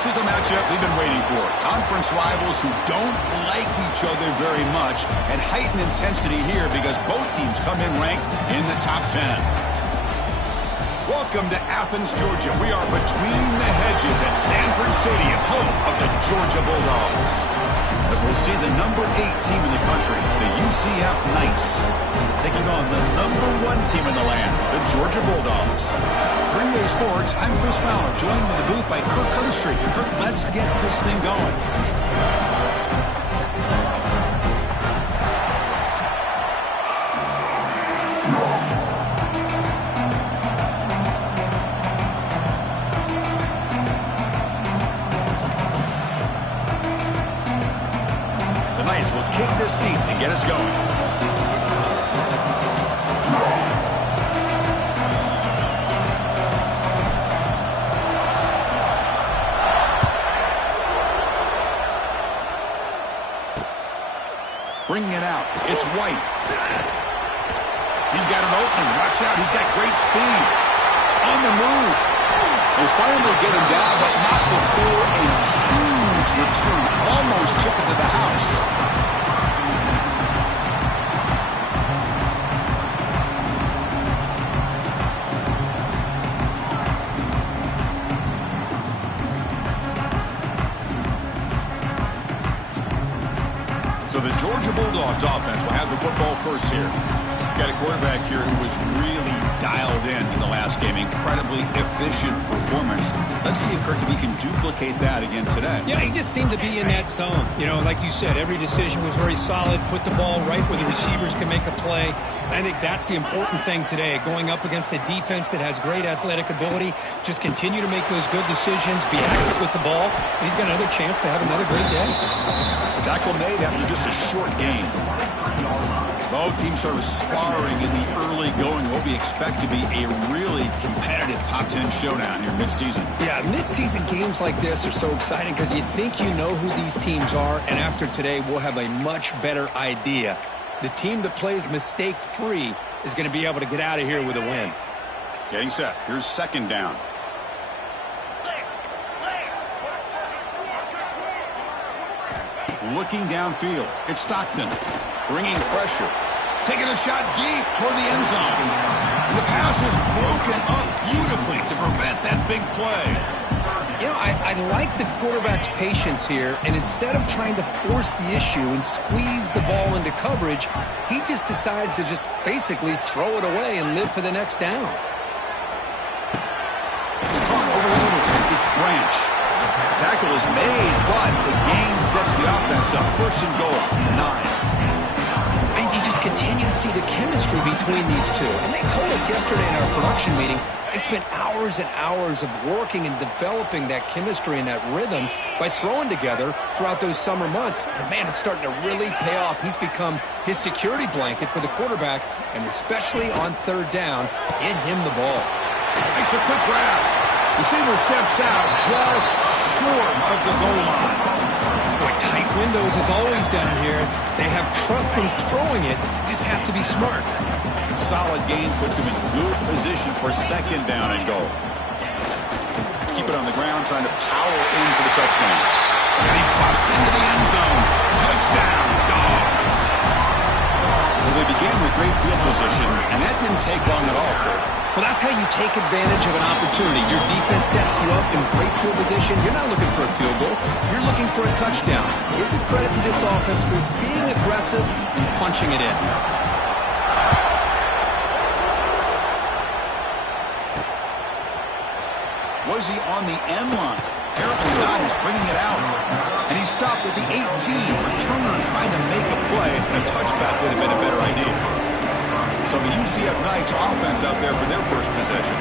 This is a matchup we've been waiting for. Conference rivals who don't like each other very much, and heightened intensity here because both teams come in ranked in the top 10. Welcome to Athens, Georgia. We are between the hedges at Sanford Stadium, home of the Georgia Bulldogs. As we'll see the number 8 team in the country, the UCF Knights, taking on the number 1 team in the land, the Georgia Bulldogs. Green Day Sports, I'm Chris Fowler, joined in the booth by Kirk Herbstreit. Kirk, let's get this thing going. The Knights will kick this deep to get us going. Bringing it out. It's White. He's got an opening. Watch out. He's got great speed. On the move. Will finally get him down, but not before a huge return. Almost took it to the house. So the Georgia Bulldogs offense will have the football first here. Got a quarterback here who was really dialed in the last game. Incredibly efficient performance. Let's see if Kirk, if he can duplicate that again today. Yeah, he just seemed to be in that zone. You know, like you said, every decision was very solid. Put the ball right where the receivers can make a play. I think that's the important thing today. Going up against a defense that has great athletic ability. Just continue to make those good decisions. Be accurate with the ball. And he's got another chance to have another great day. Tackle made after just a short game. Both teams sort of sparring in the early going. What we expect to be a really competitive top 10 showdown here mid-season. Yeah, mid-season games like this are so exciting because you think you know who these teams are, and after today we'll have a much better idea. The team that plays mistake-free is going to be able to get out of here with a win. Getting set. Here's second down. Looking downfield. It's Stockton. Bringing pressure. Taking a shot deep toward the end zone. The pass is broken up beautifully to prevent that big play. You know, I like the quarterback's patience here, and instead of trying to force the issue and squeeze the ball into coverage, he just decides to just basically throw it away and live for the next down. Over the middle. It's Branch. Tackle is made, but the gain sets the offense up. First and goal from the 9. And you just continue to see the chemistry between these two. And they told us yesterday in our production meeting, they spent hours and hours of working and developing that chemistry and that rhythm by throwing together throughout those summer months. And, man, it's starting to really pay off. He's become his security blanket for the quarterback, and especially on third down, get him the ball. Makes a quick grab. Receiver steps out just short of the goal line. Boy, tight windows as always down here. They have trust in throwing it. Just have to be smart. Solid gain puts him in good position for second down and goal. Keep it on the ground, trying to power in for the touchdown. And he busts into the end zone. Touchdown, Dogs. Well, they began with great field position, and that didn't take long at all, Kurt. Well, that's how you take advantage of an opportunity. Your defense sets you up in great field position. You're not looking for a field goal. You're looking for a touchdown. Give the credit to this offense for being aggressive and punching it in. Was he on the end line? Apparently not. He's bringing it out. And he stopped at the 18. Returner trying to make a play. A touchback would have been a better idea. So the UCF Knights offense out there for their first possession.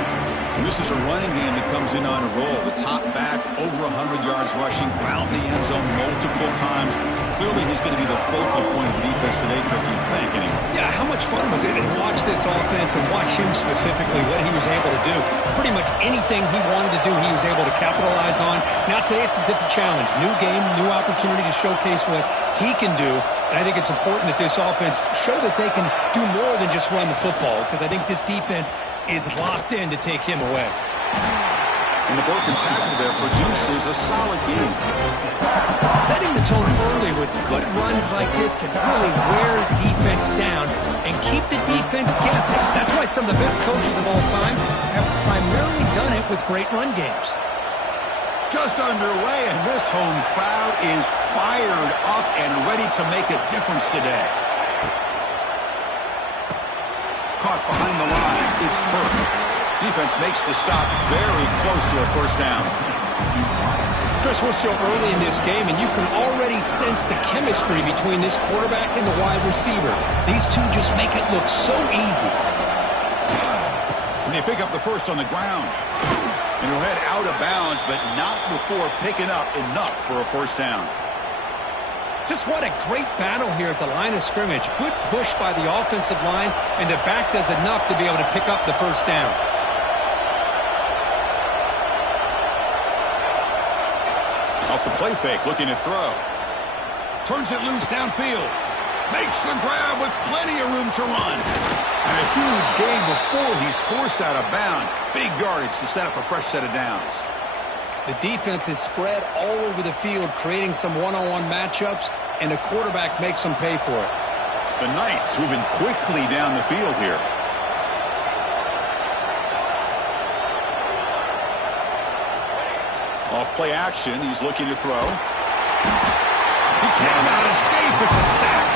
And this is a running game that comes in on a roll. The top back, over 100 yards rushing, found the end zone multiple times. Clearly he's going to be the focal point of the defense today, Kirk, you'd think, anyway. Yeah, how much fun was it to watch this offense and watch him specifically, what he was able to do. Pretty much anything he wanted to do, he was able to capitalize on. Now today it's a different challenge. New game, new opportunity to showcase what he can do. And I think it's important that this offense show that they can do more than just run the football, because I think this defense is locked in to take him away. And the broken tackle there produces a solid game. Setting the tone early with good runs like this can really wear defense down and keep the defense guessing. That's why some of the best coaches of all time have primarily done it with great run games. Just underway, and this home crowd is fired up and ready to make a difference today. Caught behind the line, it's Burke. Defense makes the stop very close to a first down. Chris, we're still early in this game, and you can already sense the chemistry between this quarterback and the wide receiver. These two just make it look so easy. And they pick up the first on the ground. And he'll head out of bounds, but not before picking up enough for a first down. Just what a great battle here at the line of scrimmage. Good push by the offensive line, and the back does enough to be able to pick up the first down. Off the play fake, looking to throw. Turns it loose downfield. Makes the grab with plenty of room to run. And a huge gain before he's forced out of bounds. Big yardage to set up a fresh set of downs. The defense is spread all over the field, creating some one-on-one matchups, and the quarterback makes them pay for it. The Knights moving quickly down the field here. Off play action, he's looking to throw. He cannot escape, it's a sack.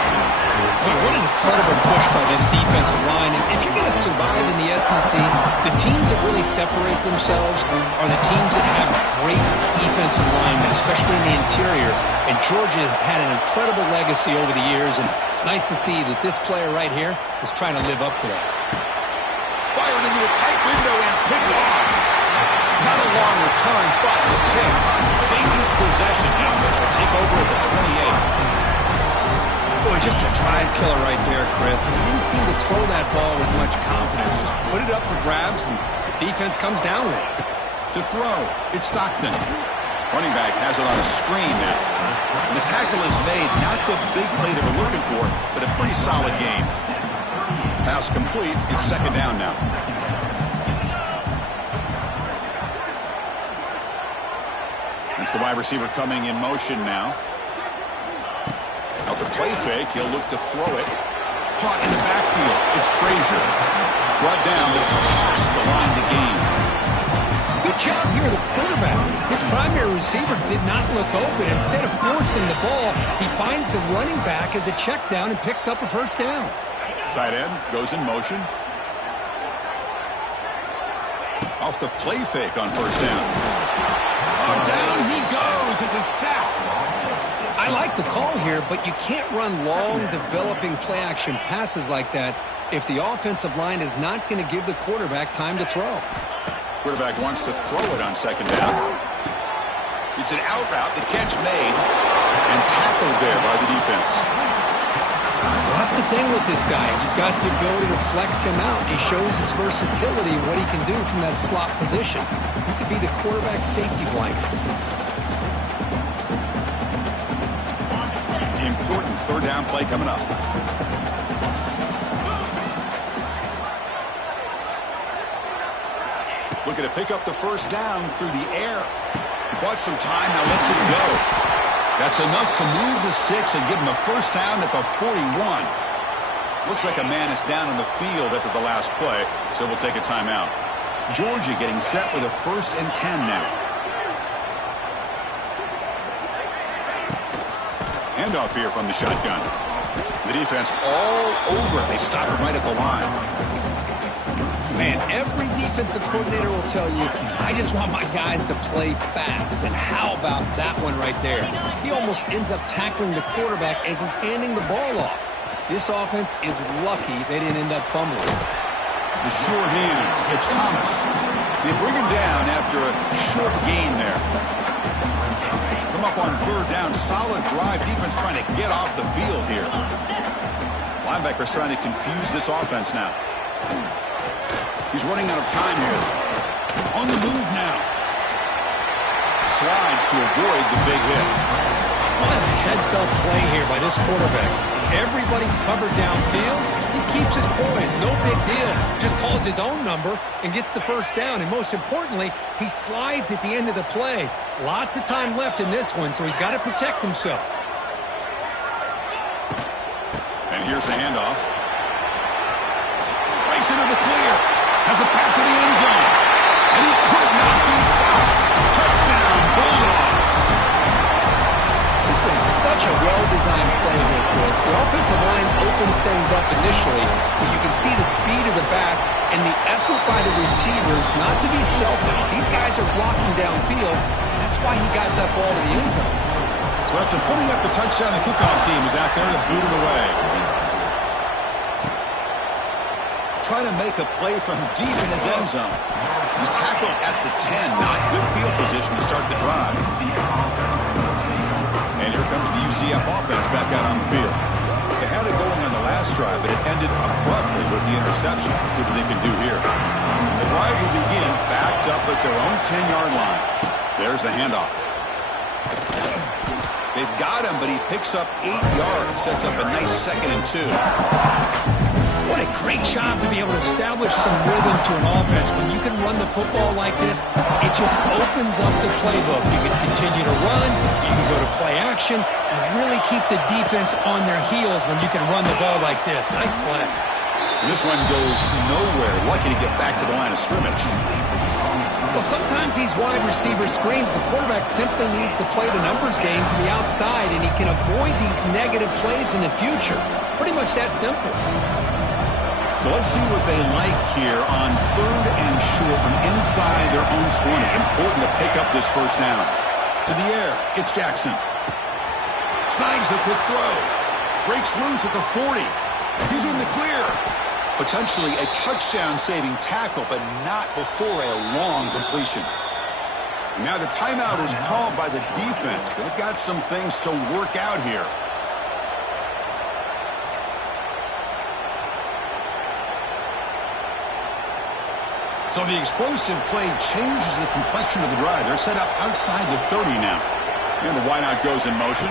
Boy, what an incredible push by this defensive line. And if you're going to survive in the SEC, the teams that really separate themselves are the teams that have great defensive linemen, especially in the interior. And Georgia has had an incredible legacy over the years, and it's nice to see that this player right here is trying to live up to that. Fired into a tight window and picked off. Not a long return, but the pick changes possession. The offense will take over at the 28. Boy, just a drive killer right there, Chris. And he didn't seem to throw that ball with much confidence. Just put it up for grabs, and the defense comes down with it. To throw, it's Stockton. Running back has it on a screen now. And the tackle is made, not the big play they were looking for, but a pretty solid game. Pass complete. It's second down now. It's the wide receiver coming in motion now. Out the play fake, he'll look to throw it. Caught in the backfield. It's Frazier. Brought down, but it's past the line to gain. Good job here, the quarterback. His primary receiver did not look open. Instead of forcing the ball, he finds the running back as a check down and picks up a first down. Tight end goes in motion. Off the play fake on first down. Oh, down he goes. It's a sack. I like the call here, but you can't run long, developing play-action passes like that if the offensive line is not going to give the quarterback time to throw. Quarterback wants to throw it on second down. It's an out route, the catch made, and tackled there by the defense. Well, that's the thing with this guy. You've got the ability to flex him out. He shows his versatility and what he can do from that slot position. He could be the quarterback safety blanket. Important third down play coming up. Looking to pick up the first down through the air. Bought some time, now lets it go. That's enough to move the sticks and give him a first down at the 41. Looks like a man is down on the field after the last play, so we'll take a timeout. Georgia getting set with a 1st and 10 now. Handoff here from the shotgun. The defense all over it. They stop it right at the line. Man, every defensive coordinator will tell you, I just want my guys to play fast. And how about that one right there? He almost ends up tackling the quarterback as he's handing the ball off. This offense is lucky they didn't end up fumbling. The sure hands. It's Thomas. They bring him down after a short gain there. Come up on third down. Solid drive. Defense trying to get off the field here. Linebackers trying to confuse this offense now. He's running out of time here. On the move now. Slides to avoid the big hit. What a heads-up play here by this quarterback. Everybody's covered downfield. He keeps his poise. No big deal. Just calls his own number and gets the first down. And most importantly, he slides at the end of the play. Lots of time left in this one, so he's got to protect himself. And here's the handoff. Breaks into the clear. Has a path to the end zone. And he could not be stopped. Touchdown, Bulldogs. This is such a well-designed play here, Chris. The offensive line opens things up initially, but you can see the speed of the back and the effort by the receivers not to be selfish. These guys are blocking downfield. That's why he got that ball to the end zone. So after putting up the touchdown, the kickoff team is out there to boot it away. Trying to make a play from deep in his end zone. He's tackled at the 10. Not good field position to start the drive. And here comes the UCF offense back out on the field. They had it going on the last drive, but it ended abruptly with the interception. Let's see what they can do here. The drive will begin backed up at their own 10-yard line. There's the handoff. They've got him, but he picks up 8 yards. Sets up a nice 2nd and 2. What a great job to be able to establish some rhythm to an offense. When you can run the football like this, it just opens up the playbook. You can continue to run, you can go to play action, and really keep the defense on their heels when you can run the ball like this. Nice play. And this one goes nowhere. Lucky to get back to the line of scrimmage. Well, sometimes these wide receiver screens, the quarterback simply needs to play the numbers game to the outside, and he can avoid these negative plays in the future. Pretty much that simple. So let's see what they like here on 3rd and short from inside their own 20. Important to pick up this first down. To the air, it's Jackson. Snags the quick throw. Breaks loose at the 40. He's in the clear. Potentially a touchdown-saving tackle, but not before a long completion. And now the timeout is called by the defense. They've got some things to work out here. So the explosive play changes the complexion of the drive. They're set up outside the 30 now. And the wideout goes in motion.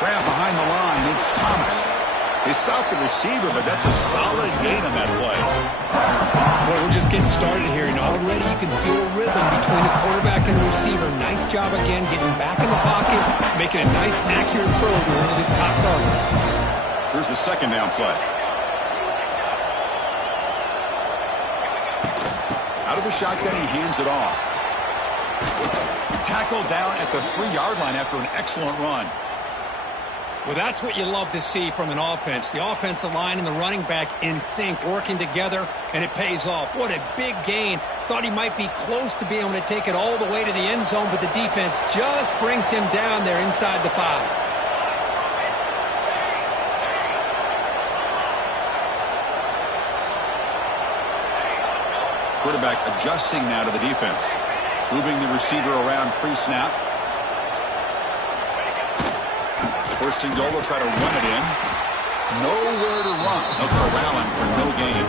Grab behind the line. It's Thomas. They stop the receiver, but that's a solid gain on that play. Well, we're just getting started here, and already you can feel a rhythm between the quarterback and the receiver. Nice job again getting back in the pocket, making a nice, accurate throw to one of his top targets. Here's the 2nd down play. Out of the shotgun, he hands it off. Tackled down at the 3-yard line after an excellent run. Well, that's what you love to see from an offense. The offensive line and the running back in sync, working together, and it pays off. What a big gain. Thought he might be close to being able to take it all the way to the end zone, but the defense just brings him down there inside the 5. Quarterback adjusting now to the defense. Moving the receiver around pre-snap. 1st and goal, they'll try to run it in. Nowhere to run. They'll corral him for no gain.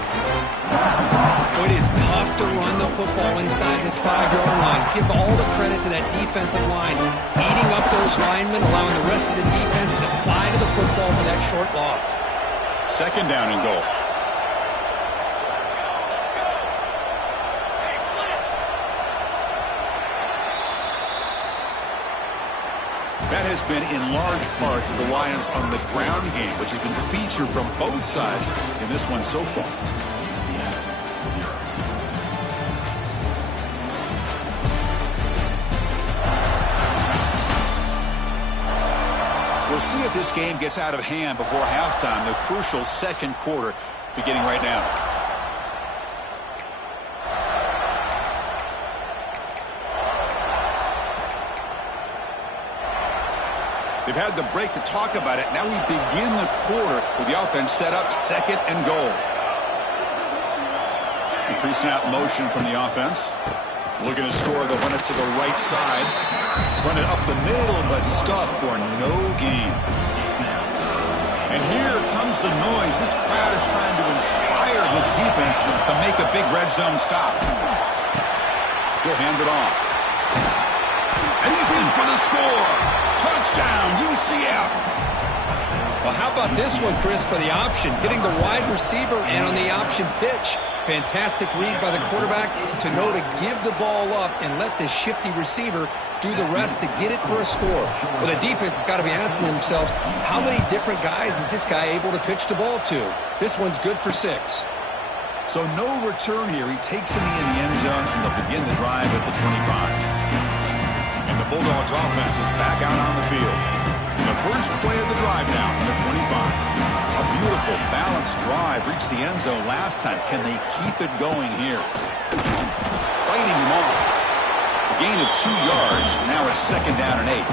Well, it is tough to run the football inside this 5-yard line. Give all the credit to that defensive line. Eating up those linemen, allowing the rest of the defense to fly to the football for that short loss. 2nd down and goal. That has been in large part the reliance on the ground game, which has been featured from both sides in this one so far. We'll see if this game gets out of hand before halftime. The crucial 2nd quarter beginning right now. They've had the break to talk about it. Now we begin the quarter with the offense set up 2nd and goal. The pre-snap motion from the offense. Looking to score. They'll run it to the right side. Run it up the middle, but stuff for no gain. And here comes the noise. This crowd is trying to inspire this defense to make a big red zone stop. He'll hand it off. And he's in for the score. Touchdown, UCF. Well, how about this one, Chris, for the option? Getting the wide receiver and on the option pitch. Fantastic read by the quarterback to know to give the ball up and let the shifty receiver do the rest to get it for a score. Well, the defense has got to be asking themselves, how many different guys is this guy able to pitch the ball to? This one's good for 6. So no return here. He takes it in the end zone, and they'll begin the drive at the 25. And the Bulldogs offense is back out on the field. The first play of the drive now from the 25. A beautiful, balanced drive reached the end zone last time. Can they keep it going here? Fighting him off. A gain of 2 yards. Now it's 2nd down and 8.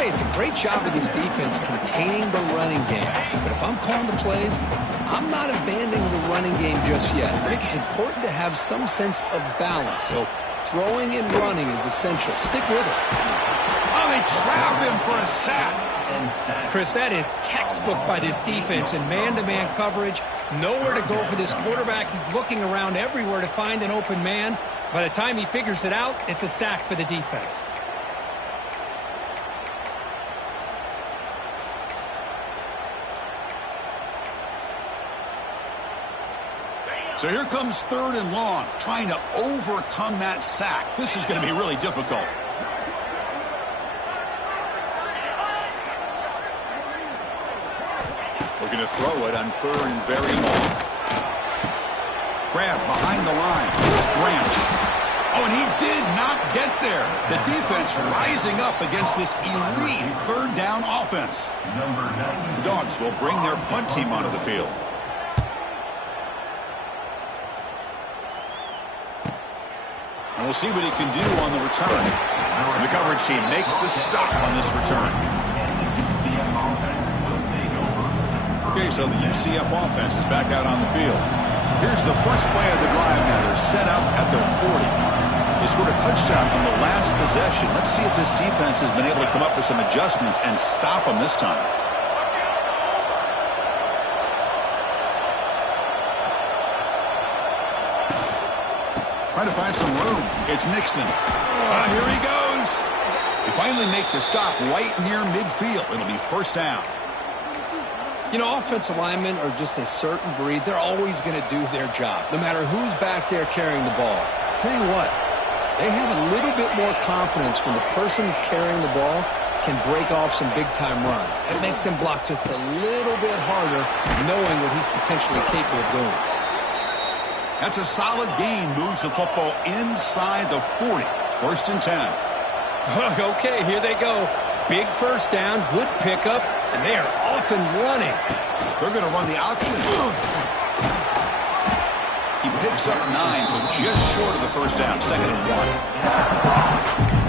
Hey, it's a great job of this defense containing the running game. But if I'm calling the plays, I'm not abandoning the running game just yet. I think it's important to have some sense of balance. So throwing and running is essential. Stick with it. Oh, they trap him for a sack. Chris, that is textbook by this defense in man-to-man coverage. Nowhere to go for this quarterback. He's looking around everywhere to find an open man. By the time he figures it out, it's a sack for the defense. So here comes 3rd and long, trying to overcome that sack. This is going to be really difficult. We're going to throw it on 3rd and very long. Grab behind the line. It's Branch. Oh, and he did not get there. The defense rising up against this elite 3rd down offense. The Dogs will bring their punt team onto the field. And we'll see what he can do on the return. And the coverage team makes the stop on this return. Okay, so the UCF offense is back out on the field. Here's the first play of the drive now. They're set up at their 40. They scored a touchdown on the last possession. Let's see if this defense has been able to come up with some adjustments and stop them this time. Trying to find some room. It's Nixon. Here he goes. They finally make the stop right near midfield. It'll be 1st down. You know, offensive linemen are just a certain breed. They're always going to do their job, no matter who's back there carrying the ball. I'll tell you what, they have a little bit more confidence when the person that's carrying the ball can break off some big-time runs. That makes him block just a little bit harder, knowing what he's potentially capable of doing. That's a solid gain. Moves the football inside the 40. 1st and 10. Okay, here they go. Big 1st down, good pickup, and they are off and running. They're going to run the option. He picks up 9, so just short of the 1st down. 2nd and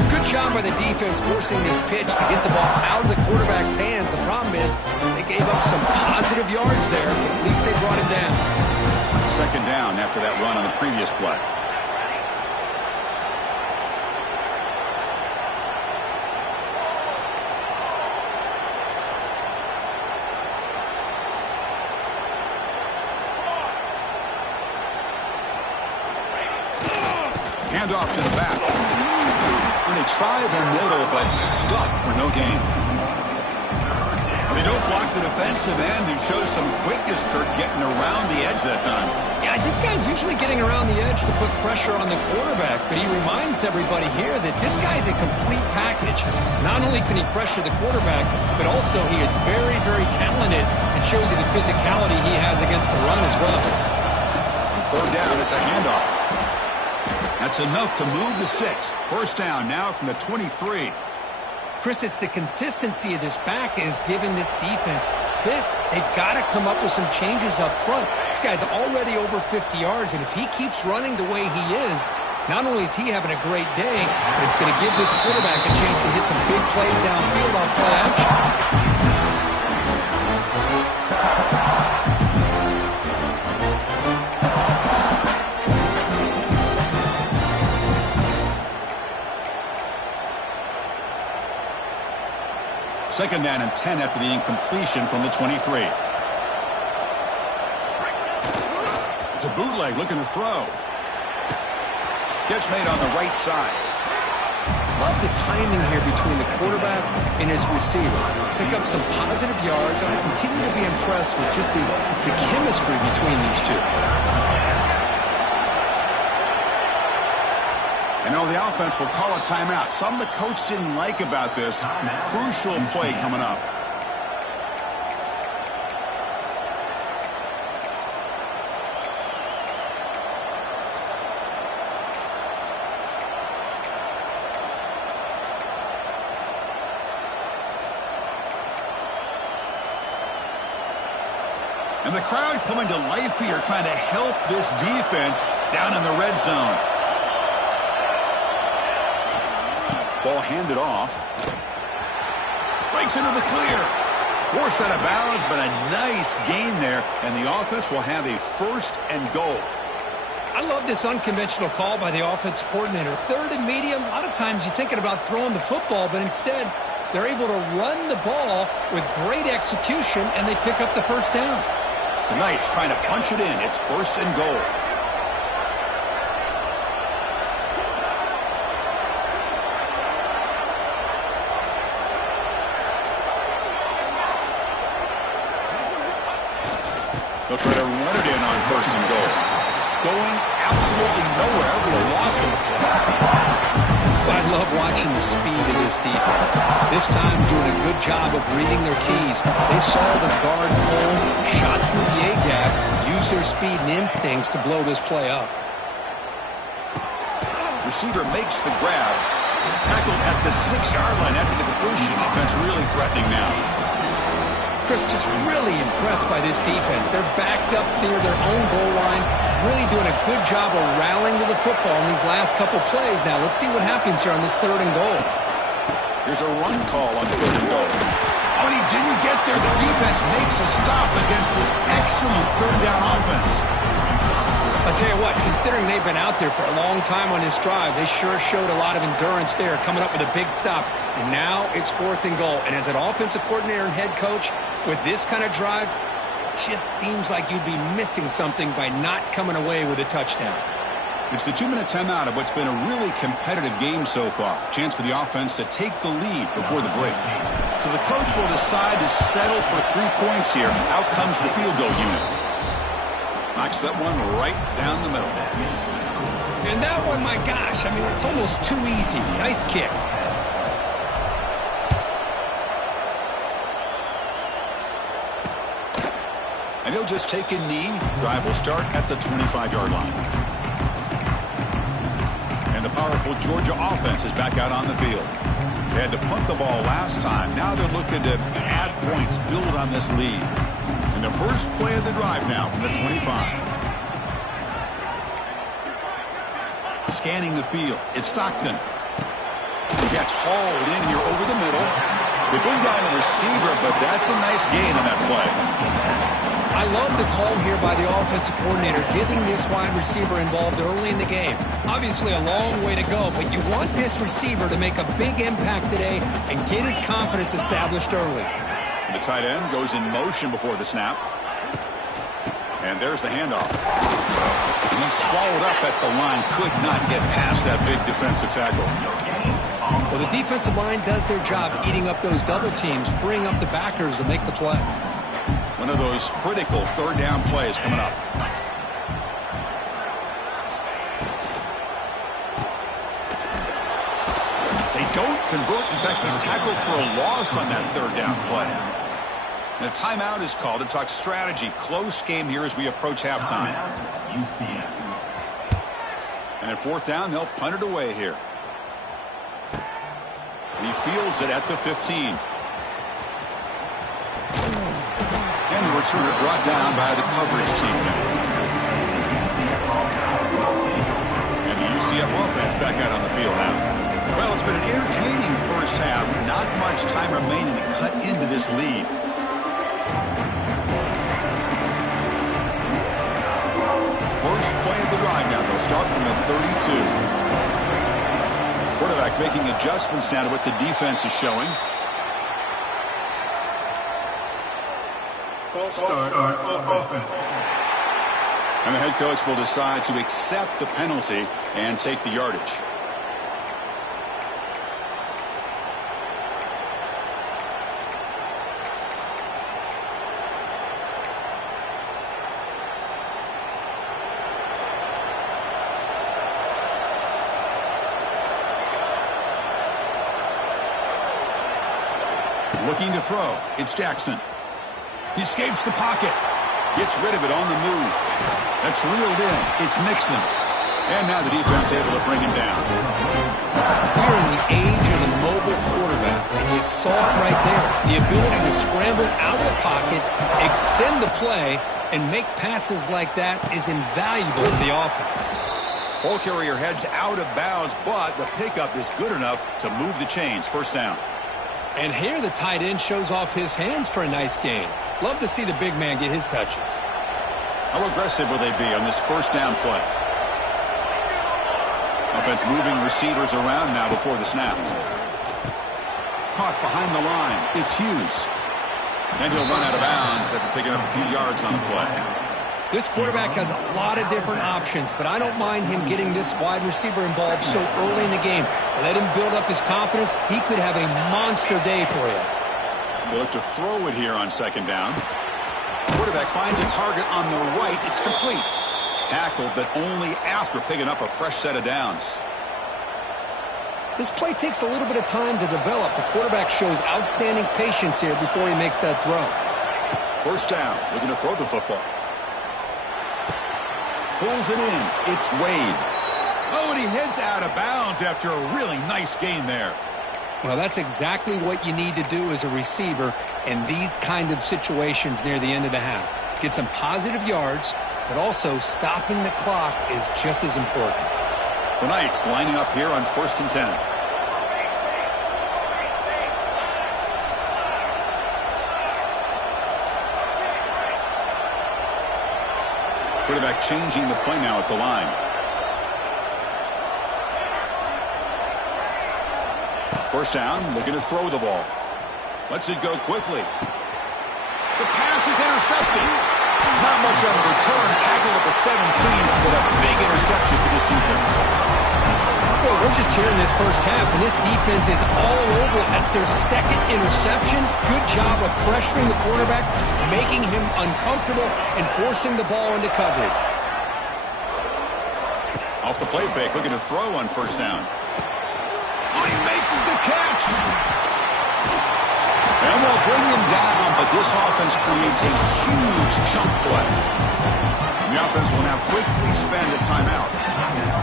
1. Good job by the defense forcing this pitch to get the ball out of the quarterback's hands. The problem is they gave up some positive yards there, but at least they brought it down. 2nd down after that run on the previous play. Handoff to the back. And they try the middle, but stuffed for no gain. They don't block the defensive end, who shows some quickness, Kirk, getting around the edge that time. Yeah, this guy's usually getting around the edge to put pressure on the quarterback, but he reminds everybody here that this guy's a complete package. Not only can he pressure the quarterback, but also he is very, very talented and shows you the physicality he has against the run as well. On 3rd down, it's a handoff. That's enough to move the sticks. 1st down now from the 23. Chris, it's the consistency of this back is giving this defense fits. They've got to come up with some changes up front. This guy's already over 50 yards, and if he keeps running the way he is, not only is he having a great day, but it's going to give this quarterback a chance to hit some big plays downfield off play action. Second down and 10 after the incompletion from the 23. It's a bootleg looking to throw. Catch made on the right side. Love the timing here between the quarterback and his receiver. Pick up some positive yards, and I continue to be impressed with just the chemistry between these two. And now the offense will call a timeout. Something the coach didn't like about this. Crucial play coming up. And the crowd coming to life here, trying to help this defense down in the red zone. Ball handed off. Breaks into the clear. Forced out of bounds, but a nice gain there. And the offense will have a 1st and goal. I love this unconventional call by the offense coordinator. 3rd and medium, a lot of times you're thinking about throwing the football, but instead they're able to run the ball with great execution, and they pick up the 1st down. The Knights trying to punch it in. It's 1st and goal. They'll try to run it in on 1st and goal. Going absolutely nowhere with a loss of the play. I love watching the speed of this defense. This time doing a good job of reading their keys. They saw the guard pull, shot through the A-gap, used their speed and instincts to blow this play up. Receiver makes the grab. Tackled at the 6-yard line after the completion. Offense really threatening now. Chris, just really impressed by this defense. They're backed up near their own goal line, really doing a good job of rallying to the football in these last couple plays. Now, let's see what happens here on this 3rd and goal. Here's a run call on 3rd and goal. Oh, and he didn't get there. The defense makes a stop against this excellent 3rd down offense. I'll tell you what, considering they've been out there for a long time on this drive, they sure showed a lot of endurance there, coming up with a big stop. And now it's 4th and goal. And as an offensive coordinator and head coach, with this kind of drive, it just seems like you'd be missing something by not coming away with a touchdown. It's the 2-minute timeout of what's been a really competitive game so far. Chance for the offense to take the lead before the break. So the coach will decide to settle for 3 points here. Out comes the field goal unit. Knocks that one right down the middle. And that one, my gosh, I mean, it's almost too easy. Nice kick. And he'll just take a knee. Drive will start at the 25-yard line. And the powerful Georgia offense is back out on the field. They had to punt the ball last time. Now they're looking to add points, build on this lead. And the first play of the drive now from the 25. Scanning the field. It's Stockton. Gets hauled in here over the middle. They bring down the receiver, but that's a nice gain on that play. I love the call here by the offensive coordinator, getting this wide receiver involved early in the game. Obviously a long way to go, but you want this receiver to make a big impact today and get his confidence established early. The tight end goes in motion before the snap. And there's the handoff. He's swallowed up at the line, could not get past that big defensive tackle. Well, the defensive line does their job eating up those double teams, freeing up the backers to make the play. One of those critical 3rd down plays coming up. They don't convert. In fact, he's tackled for a loss on that 3rd down play. And a timeout is called to talk strategy. Close game here as we approach halftime. And at 4th down, they'll punt it away here. He fields it at the 15. And the returner brought down by the coverage team. And the UCF offense back out on the field now. Well, it's been an entertaining first half. Not much time remaining to cut into this lead. First play of the drive now. They'll start from the 32. Quarterback making adjustments now to what the defense is showing. Start offense. And the head coach will decide to accept the penalty and take the yardage. Looking to throw. It's Jackson. He escapes the pocket. Gets rid of it on the move. That's reeled in. It's Mixon. And now the defense able to bring him down. We're in the age of the mobile quarterback, and you saw it right there. The ability to scramble out of the pocket, extend the play, and make passes like that is invaluable to the offense. Ball carrier heads out of bounds, but the pickup is good enough to move the chains. First down. And here the tight end shows off his hands for a nice gain. Love to see the big man get his touches. How aggressive will they be on this first down play? Offense moving receivers around now before the snap. Caught behind the line. It's Hughes. And he'll run out of bounds after picking up a few yards on the play. This quarterback has a lot of different options, but I don't mind him getting this wide receiver involved so early in the game. Let him build up his confidence. He could have a monster day for you. They look to throw it here on second down. Quarterback finds a target on the right. It's complete. Tackled, but only after picking up a fresh set of downs. This play takes a little bit of time to develop. The quarterback shows outstanding patience here before he makes that throw. First down, looking to throw the football. Pulls it in. It's Wade. Oh, and he heads out of bounds after a really nice gain there. Well, that's exactly what you need to do as a receiver in these kind of situations near the end of the half. Get some positive yards, but also stopping the clock is just as important. The Knights lining up here on 1st and 10. Quarterback changing the play now at the line. First down, looking to throw the ball. Lets it go quickly. The pass is intercepted. Not much on the return. Tackled at the 17, but a big interception for this defense. Well, we're just here in this first half, and this defense is all over. That's their second interception. Good job of pressuring the quarterback, making him uncomfortable, and forcing the ball into coverage. Off the play fake, looking to throw on first down. Oh, he makes the catch. And they'll bring him down, but this offense creates a huge chunk play. And the offense will now quickly spend a timeout.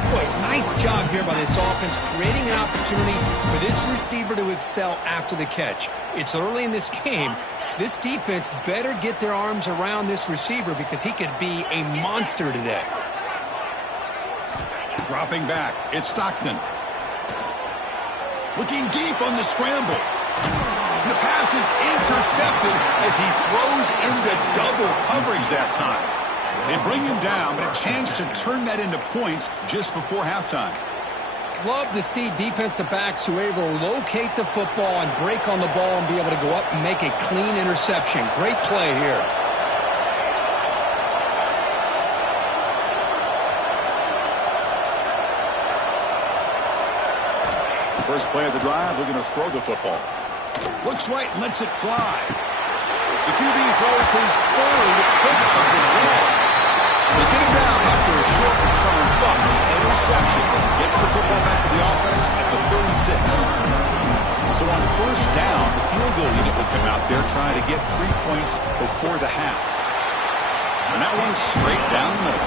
Boy, nice job here by this offense, creating an opportunity for this receiver to excel after the catch. It's early in this game, so this defense better get their arms around this receiver because he could be a monster today. Dropping back, it's Stockton. Looking deep on the scramble. The pass is intercepted as he throws into double coverage that time. They bring him down, but a chance to turn that into points just before halftime. Love to see defensive backs who are able to locate the football and break on the ball and be able to go up and make a clean interception. Great play here. First play of the drive, looking to throw the football. Looks right and lets it fly. The QB throws his third pick of the day. They get him down after a short return, but interception gets the football back to the offense at the 36. So on first down, the field goal unit will come out there trying to get 3 points before the half. And that one's straight down the middle.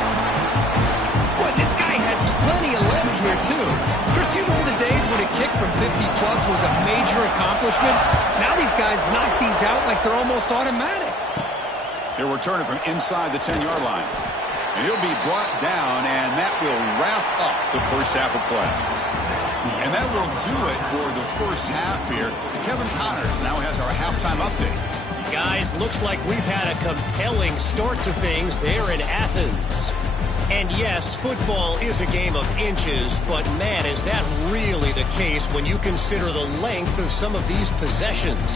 Boy, this guy had plenty of leg here, too. Chris, you remember the days when a kick from 50-plus was a major accomplishment? Now these guys knock these out like they're almost automatic. He'll return it from inside the 10-yard line. And he'll be brought down, and that will wrap up the first half of play. And that will do it for the first half here. Kevin Connors now has our halftime update. Guys, looks like we've had a compelling start to things there in Athens. And yes, football is a game of inches, but man, is that really the case when you consider the length of some of these possessions.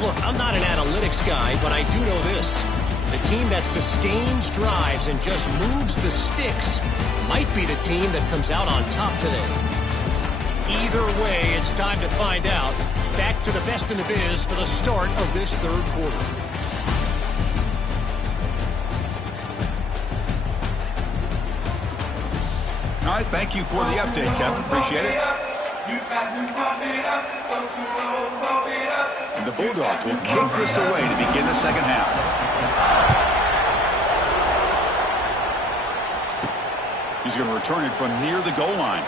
Look, I'm not an analytics guy, but I do know this. The team that sustains drives and just moves the sticks might be the team that comes out on top today. Either way, it's time to find out. Back to the best in the biz for the start of this third quarter. All right, thank you for the update, Kevin. Appreciate it. And the Bulldogs will kick this away to begin the second half. He's going to return it from near the goal line.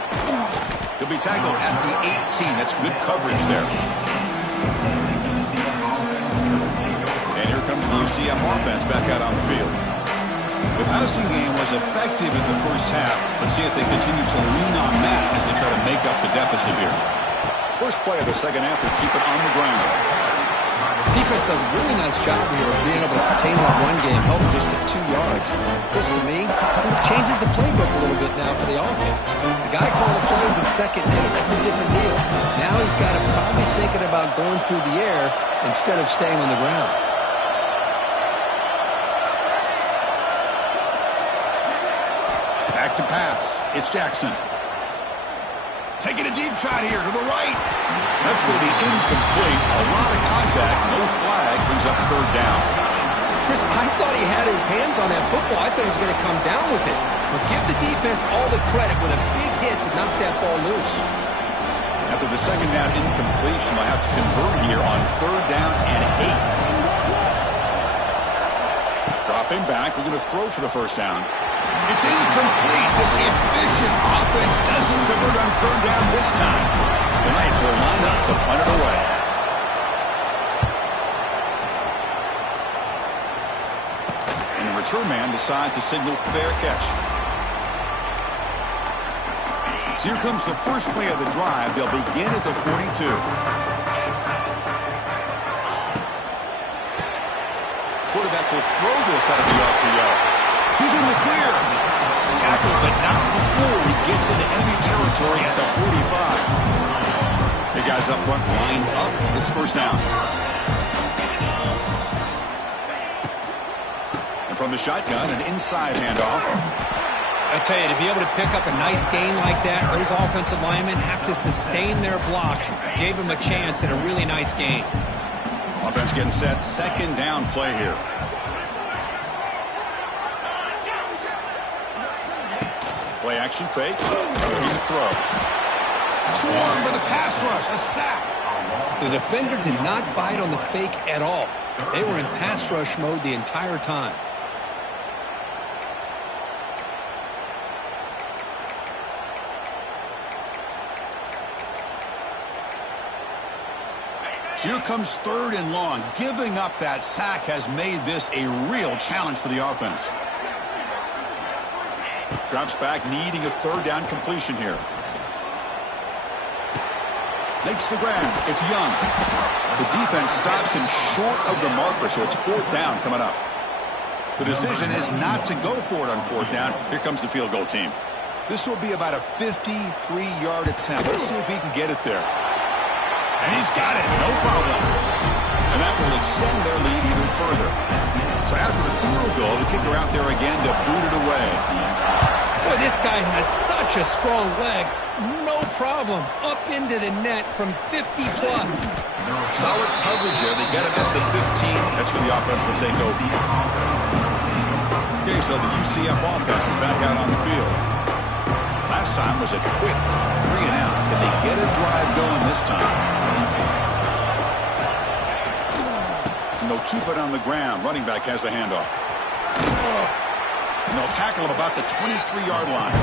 He'll be tackled at the 18. That's good coverage there. And here comes the UCF offense back out on the field. The passing game was effective in the first half. Let's see if they continue to lean on that as they try to make up the deficit here. First play of the second half to keep it on the ground. Defense does a really nice job here of being able to contain that run game, held him just at 2 yards. This, to me, this changes the playbook a little bit now for the offense. The guy calling the plays at second down, that's a different deal. Now he's got to probably thinking about going through the air instead of staying on the ground. Back to pass. It's Jackson. Taking a deep shot here to the right. That's going to be incomplete. A lot of contact. No flag. Brings up third down. Chris, I thought he had his hands on that football. I thought he was going to come down with it. But give the defense all the credit with a big hit to knock that ball loose. After the second down incompletion, they'll have to convert here on third down and 8. Dropping back. We're going to throw for the first down. It's incomplete. This efficient offense doesn't convert on third down this time. The Knights will line up to punt it away. And the return man decides to signal fair catch. So here comes the first play of the drive. They'll begin at the 42. Quarterback will throw this out of the RPO. He's in the clear. Tackled, but not before he gets into enemy territory at the 45. The guys up front lined up. It's first down. And from the shotgun, an inside handoff. I tell you, to be able to pick up a nice gain like that, those offensive linemen have to sustain their blocks. Gave him a chance at a really nice gain. Offense getting set. Second down play here. Play action fake. Ready to throw. Swarmed by the pass rush. A sack. The defender did not bite on the fake at all. They were in pass rush mode the entire time. So here comes third and long. Giving up that sack has made this a real challenge for the offense. Drops back, needing a third down completion here. Makes the grab. It's Young. The defense stops him short of the marker, so it's fourth down coming up. The decision is not to go for it on fourth down. Here comes the field goal team. This will be about a 53-yard attempt. Let's see if he can get it there. And he's got it. No problem. And that will extend their lead even further. So after the field goal, the kicker out there again to boot it away. Boy, this guy has such a strong leg. No problem. Up into the net from 50-plus. Solid coverage there. They get him at the 15. That's where the offense will take over. Okay, so the UCF offense is back out on the field. Last time was a quick 3-and-out. Can they get a drive going this time? And they'll keep it on the ground. Running back has the handoff. And they'll tackle him about the 23-yard line.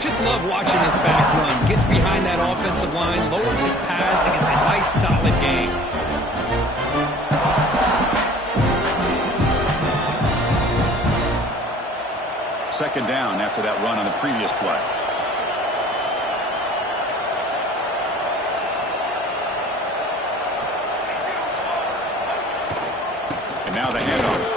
Just love watching this back run. Gets behind that offensive line, lowers his pads, and gets a nice, solid gain. Second down after that run on the previous play. And now the handoff.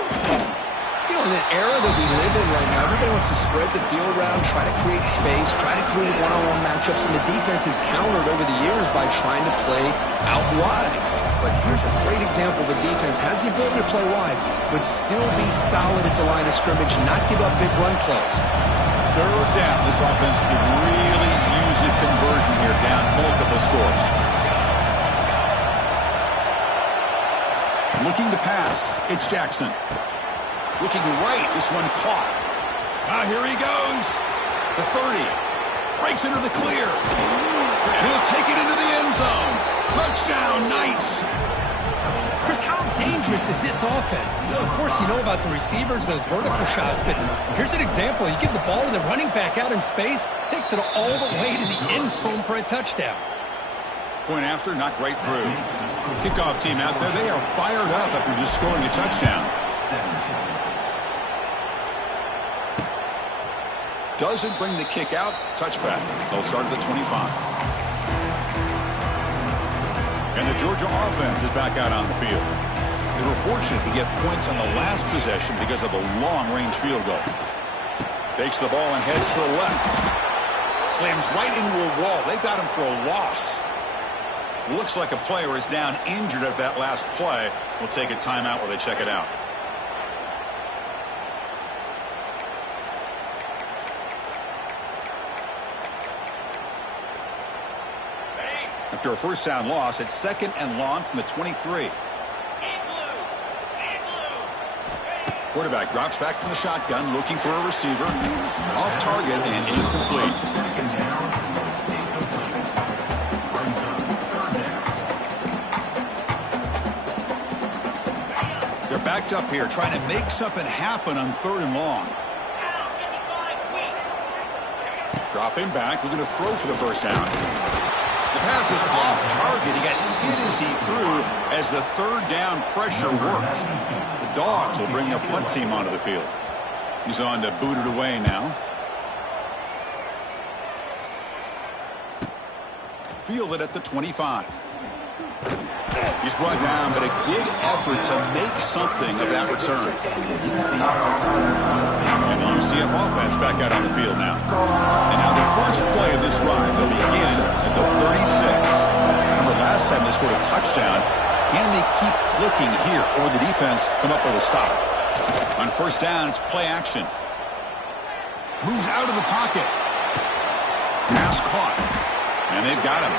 You know, in that era that we live in right now, everybody wants to spread the field around, try to create space, try to create one-on-one matchups, and the defense is countered over the years by trying to play out wide. But here's a great example. The defense has the ability to play wide, but still be solid at the line of scrimmage, not give up big run plays. Third down. This offense could really use a conversion here, down multiple scores. Looking to pass. It's Jackson. Looking right. This one caught. Here he goes. The 30. breaks into the clear. And he'll take it into the end zone. Touchdown, Knights. Chris, how dangerous is this offense? Of course, you know about the receivers, those vertical shots, but here's an example. You give the ball to the running back out in space, takes it all the way to the end zone for a touchdown. Point after, knocked right through. Kickoff team out there, they are fired up after just scoring a touchdown. Doesn't bring the kick out. Touchback. They'll start at the 25. And the Georgia offense is back out on the field. They were fortunate to get points on the last possession because of a long-range field goal. Takes the ball and heads to the left. Slams right into a wall. They got him for a loss. Looks like a player is down injured at that last play. We'll take a timeout while they check it out. After a first down loss, it's second and long from the 23. Quarterback drops back from the shotgun, looking for a receiver. Off target and incomplete. They're backed up here, trying to make something happen on third and long. Dropping back, looking to throw for the first down. The pass is off target. He got hit as he threw as the third down pressure worked. The Dogs will bring their punt team onto the field. He's on to boot it away now. Fielded at the 25. He's brought down, but a big effort to make something of that return. And the UCF offense back out on the field now. And now the first play of this drive, they'll begin at the 36. Remember last time they scored a touchdown. Can they keep clicking here, or the defense come up with a stop? On first down, it's play action. Moves out of the pocket. Pass caught. And they've got him.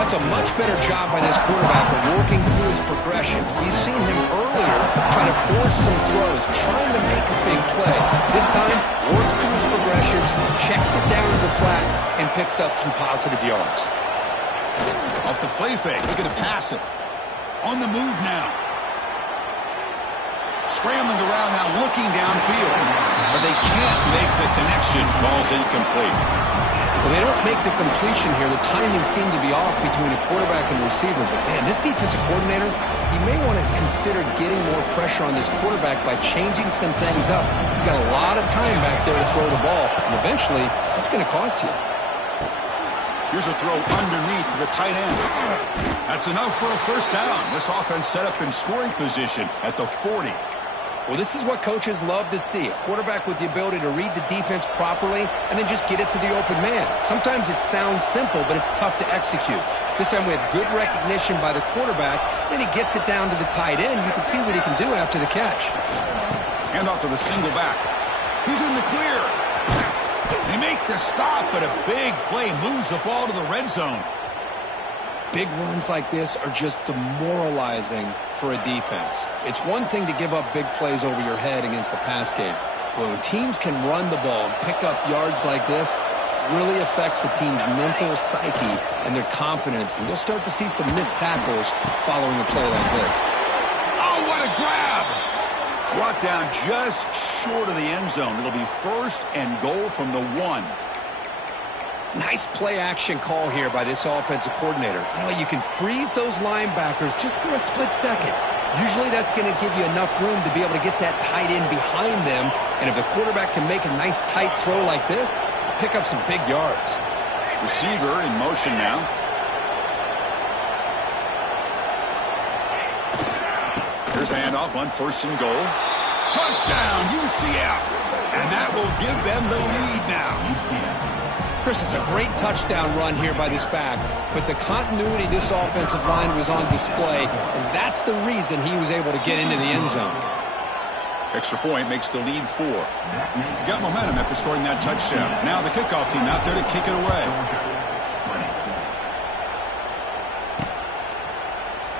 That's a much better job by this quarterback of working through his progressions. We've seen him earlier trying to force some throws, trying to make a big play. This time, works through his progressions, checks it down to the flat, and picks up some positive yards. Off the play fake, looking to pass it. On the move now. Scrambling around now, looking downfield. But they can't make the connection. Ball's incomplete. Well, they don't make the completion here. The timing seemed to be off between a quarterback and a receiver. But, man, this defensive coordinator, he may want to consider getting more pressure on this quarterback by changing some things up. You've got a lot of time back there to throw the ball, and eventually it's going to cost you. Here's a throw underneath to the tight end. That's enough for a first down. This offense set up in scoring position at the 40. Well, this is what coaches love to see. A quarterback with the ability to read the defense properly and then just get it to the open man. Sometimes it sounds simple, but it's tough to execute. This time we have good recognition by the quarterback. Then he gets it down to the tight end. You can see what he can do after the catch. Hand off to the single back. He's in the clear. They make the stop, but a big play moves the ball to the red zone. Big runs like this are just demoralizing for a defense. It's one thing to give up big plays over your head against the pass game. But when teams can run the ball and pick up yards like this, it really affects the team's mental psyche and their confidence. And you'll start to see some missed tackles following a play like this. Oh, what a grab! Brought down just short of the end zone. It'll be first and goal from the 1. Nice play-action call here by this offensive coordinator. You know, you can freeze those linebackers just for a split second. Usually that's going to give you enough room to be able to get that tight end behind them. And if the quarterback can make a nice tight throw like this, pick up some big yards. Receiver in motion now. Here's a handoff on first and goal. Touchdown, UCF! And that will give them the lead now. Chris, it's a great touchdown run here by this back, but the continuity of this offensive line was on display, and that's the reason he was able to get into the end zone. Extra point makes the lead 4. Got momentum after scoring that touchdown. Now the kickoff team out there to kick it away.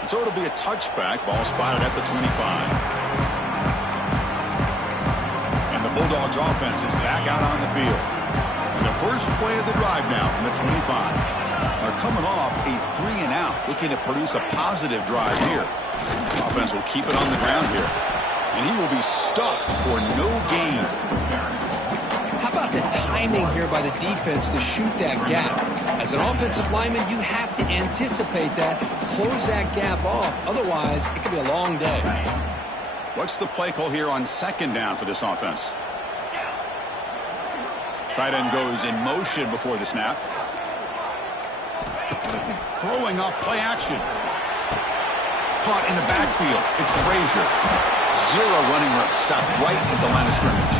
And so it'll be a touchback. Ball spotted at the 25. And the Bulldogs offense is back out on the field. And the First play of the drive now from the 25. They're coming off a 3-and-out, looking to produce a positive drive here. Offense will keep it on the ground here. And he will be stuffed for no gain. How about the timing here by the defense to shoot that gap? As an offensive lineman, you have to anticipate that, close that gap off. Otherwise, it could be a long day. What's the play call here on second down for this offense? Tight end goes in motion before the snap. Throwing up play action. Caught in the backfield. It's Frazier. Zero running room. Stopped right at the line of scrimmage.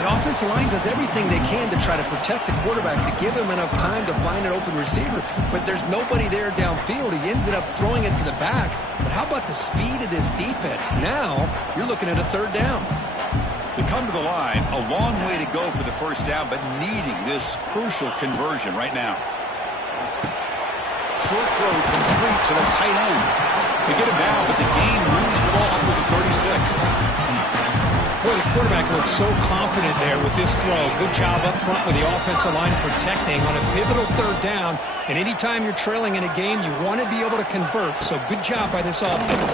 The offensive line does everything they can to try to protect the quarterback, to give him enough time to find an open receiver. But there's nobody there downfield. He ends up throwing it to the back. But how about the speed of this defense? Now you're looking at a third down. They come to the line, a long way to go for the first down, but needing this crucial conversion right now. Short throw complete to the tight end. They get him down, but the gain moves the ball up with the 36. Boy, the quarterback looks so confident there with this throw. Good job up front with the offensive line protecting on a pivotal third down. And anytime you're trailing in a game, you want to be able to convert. So good job by this offense.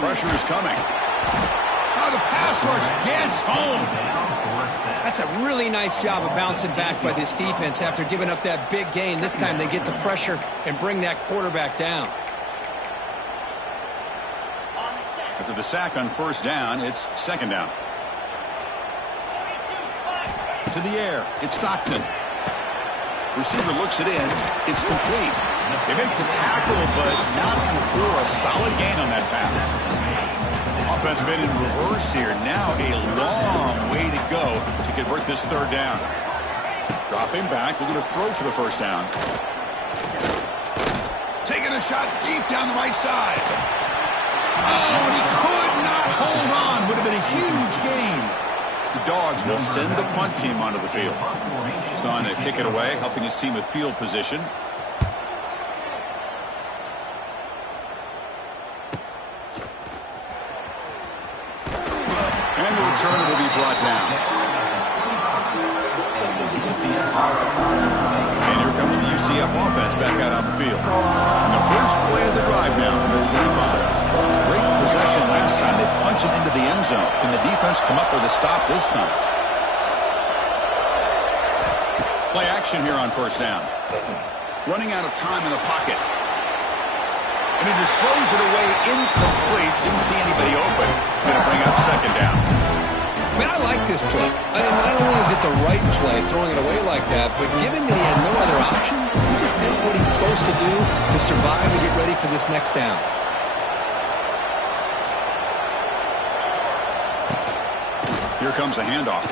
Pressure is coming. Now the pass rush gets home. That's a really nice job of bouncing back by this defense after giving up that big gain. This time they get the pressure and bring that quarterback down. After the sack on first down, it's second down. To the air, it's Stockton. Receiver looks it in. It's complete. They make the tackle, but not before a solid gain on that pass. Offense been in reverse here. Now a long way to go to convert this third down. Dropping back, looking to throw for the first down. Taking a shot deep down the right side. Oh, and he could not hold on. Would have been a huge gain. The Dogs will send the punt team onto the field. He's on to kick it away, helping his team with field position. And the returner will be brought down. And here comes the UCF offense back out on the field. And the first play of the drive now from the 25. Great possession last time. They punch it into the end zone. Can the defense come up with a stop this time? Play action here on first down. Running out of time in the pocket. And he just throws it away incomplete. Didn't see anybody open. Going to bring up second down. Man, I like this play. Not only is it the right play, throwing it away like that, but given that he had no other option, he just did what he's supposed to do to survive and get ready for this next down. Here comes the handoff.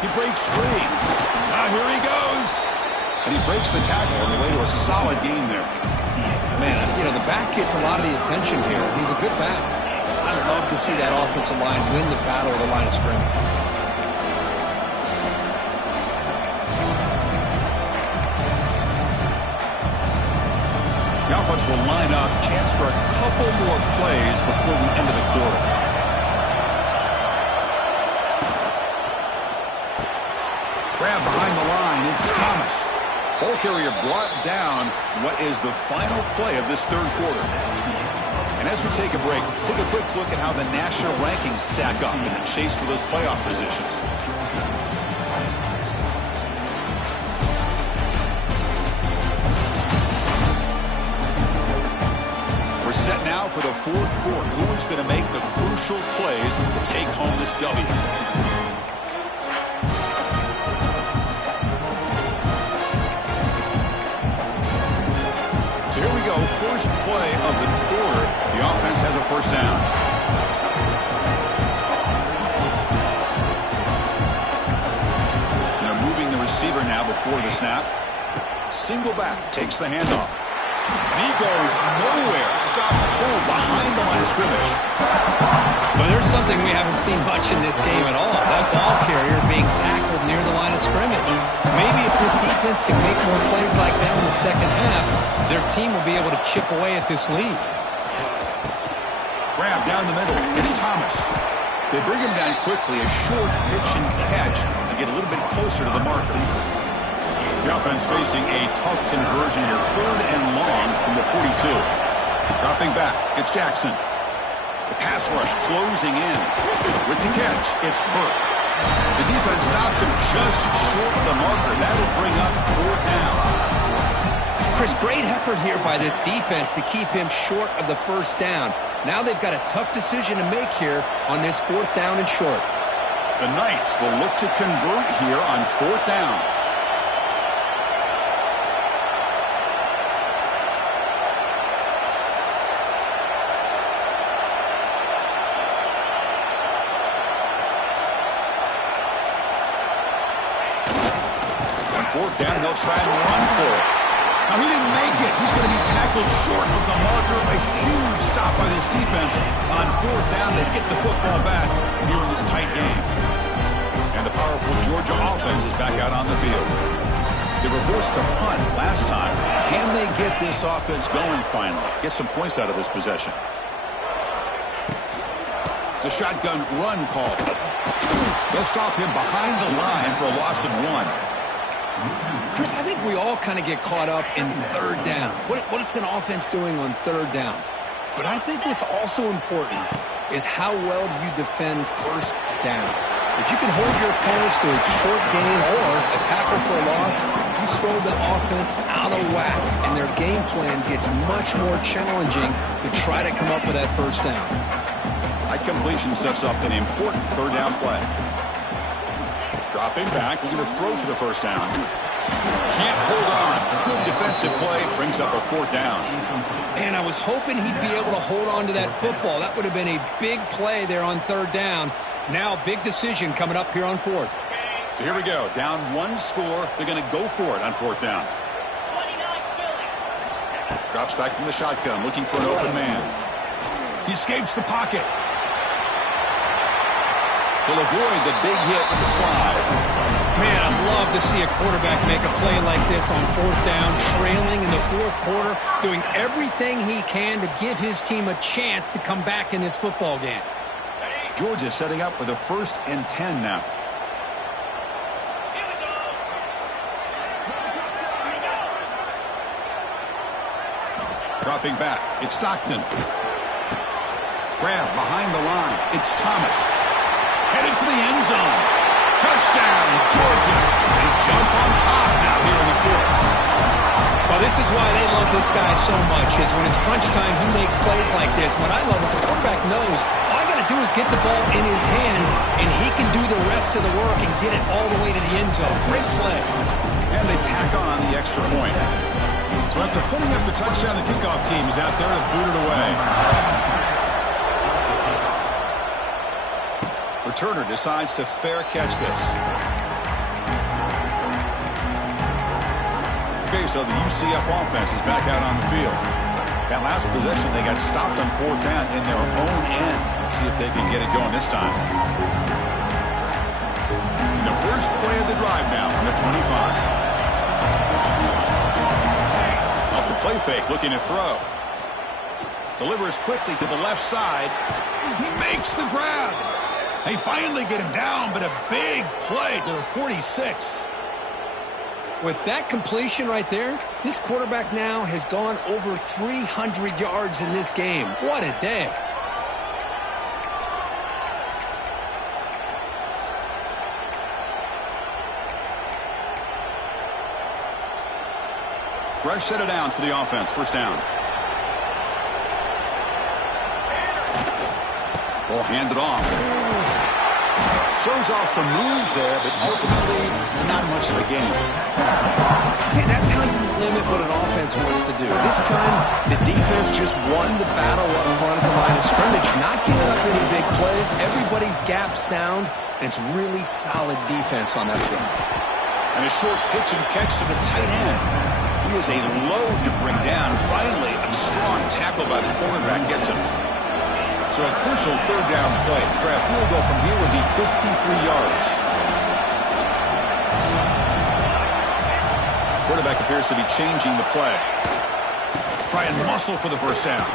He breaks free. Now here he goes. And he breaks the tackle on the way to a solid gain there. Man, you know, the back gets a lot of the attention here. He's a good back. I love to see that offensive line win the battle of the line of scrimmage. The offense will line up. Chance for a couple more plays before the end of the quarter. Grab behind the line. It's Thomas. Ball carrier brought down. What is the final play of this third quarter? And as we take a break, take a quick look at how the national rankings stack up in the chase for those playoff positions. We're set now for the fourth quarter. Who is going to make the crucial plays to take home this W? First play of the quarter. The offense has a first down. They're moving the receiver now before the snap. Single back takes the handoff. And he goes nowhere. Stop cold behind the line of scrimmage. Well, there's something we haven't seen much in this game at all. That ball carrier being tackled near the line of scrimmage. Maybe if this defense can make more plays like that in the second half, their team will be able to chip away at this lead. Grab down the middle. It's Thomas. They bring him down quickly, a short pitch and catch to get a little bit closer to the marker. The offense facing a tough conversion here, 3rd and long from the 42. Dropping back, it's Jackson. The pass rush closing in. With the catch, it's Burke. The defense stops him just short of the marker. That'll bring up 4th down. Chris, great effort here by this defense to keep him short of the 1st down. Now they've got a tough decision to make here on this 4th down and short. The Knights will look to convert here on 4th down. On 4th down, they'll try and run for it. Now, he didn't make it. He's going to be tackled short of the marker. A huge stop by this defense on 4th down. They get the football back here in this tight game. And the powerful Georgia offense is back out on the field. They were forced to punt last time. Can they get this offense going finally? Get some points out of this possession. It's a shotgun run call. They'll stop him behind the line for a loss of 1. Chris, I think we all kind of get caught up in 3rd down. What's an offense doing on 3rd down? But I think what's also important is how well do you defend 1st down. If you can hold your opponents to a short gain or a tackle for a loss, you throw the offense out of whack, and their game plan gets much more challenging to try to come up with that 1st down. High completion sets up an important 3rd down play. Dropping back, looking to throw for the 1st down. Can't hold on. Good defensive play brings up a 4th down. And I was hoping he'd be able to hold on to that football. That would have been a big play there on 3rd down. Now, big decision coming up here on 4th. So here we go. Down 1 score. They're going to go for it on 4th down. Drops back from the shotgun, looking for an open man. He escapes the pocket. He'll avoid the big hit with the slide. Man, I'd love to see a quarterback make a play like this on 4th down, trailing in the 4th quarter, doing everything he can to give his team a chance to come back in this football game. Georgia setting up with a 1st and 10 now. Dropping back, it's Stockton. Grab behind the line, it's Thomas. Headed for the end zone. Touchdown, Georgia. They jump on top now here in the 4th. Well, this is why they love this guy so much, is when it's crunch time, he makes plays like this. What I love is the quarterback knows all I got to do is get the ball in his hands, and he can do the rest of the work and get it all the way to the end zone. Great play. And they tack on the extra point. So after putting up the touchdown, the kickoff team is out there to boot it away. Returner decides to fair catch this. Okay, so the UCF offense is back out on the field. That last possession, they got stopped on 4th down in their own end. Let's see if they can get it going this time. And the first play of the drive now from the 25. Off the play fake, looking to throw. Delivers quickly to the left side. He makes the grab. They finally get him down, but a big play to the 46. With that completion right there, this quarterback now has gone over 300 yards in this game. What a day. Fresh set of downs for the offense. 1st down. Ball handed off. Shows off the moves there, but ultimately not much of a game. See, that's how you limit what an offense wants to do. This time, the defense just won the battle up front at the line of scrimmage, not giving up any big plays. Everybody's gap sound, and it's really solid defense on that front. And a short pitch and catch to the tight end. He is a load to bring down. Finally, a strong tackle by the cornerback gets him. So a crucial 3rd down play. Try a field goal from here would be 53 yards. Quarterback appears to be changing the play. Try and muscle for the 1st down.